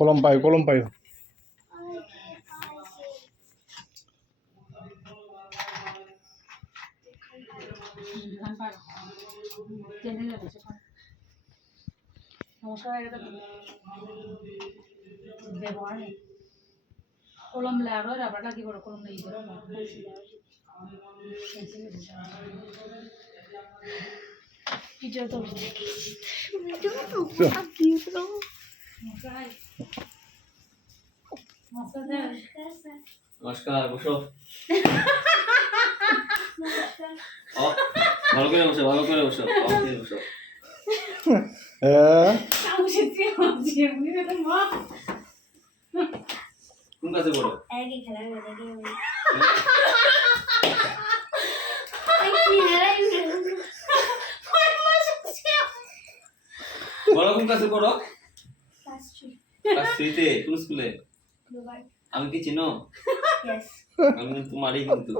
কলম পাই কলম লাড়ো রাবারটা কি বড় কলম নেই ধরো না টিচার তো নমস্কার বসো ভালো করে বসো বসো কোন কাছে পড়ো বলো কোন কাছে পড়ো ক্লাস 3 তে কোন স্কুলে আমি কি চিনো আমি তোমারই কিন্তু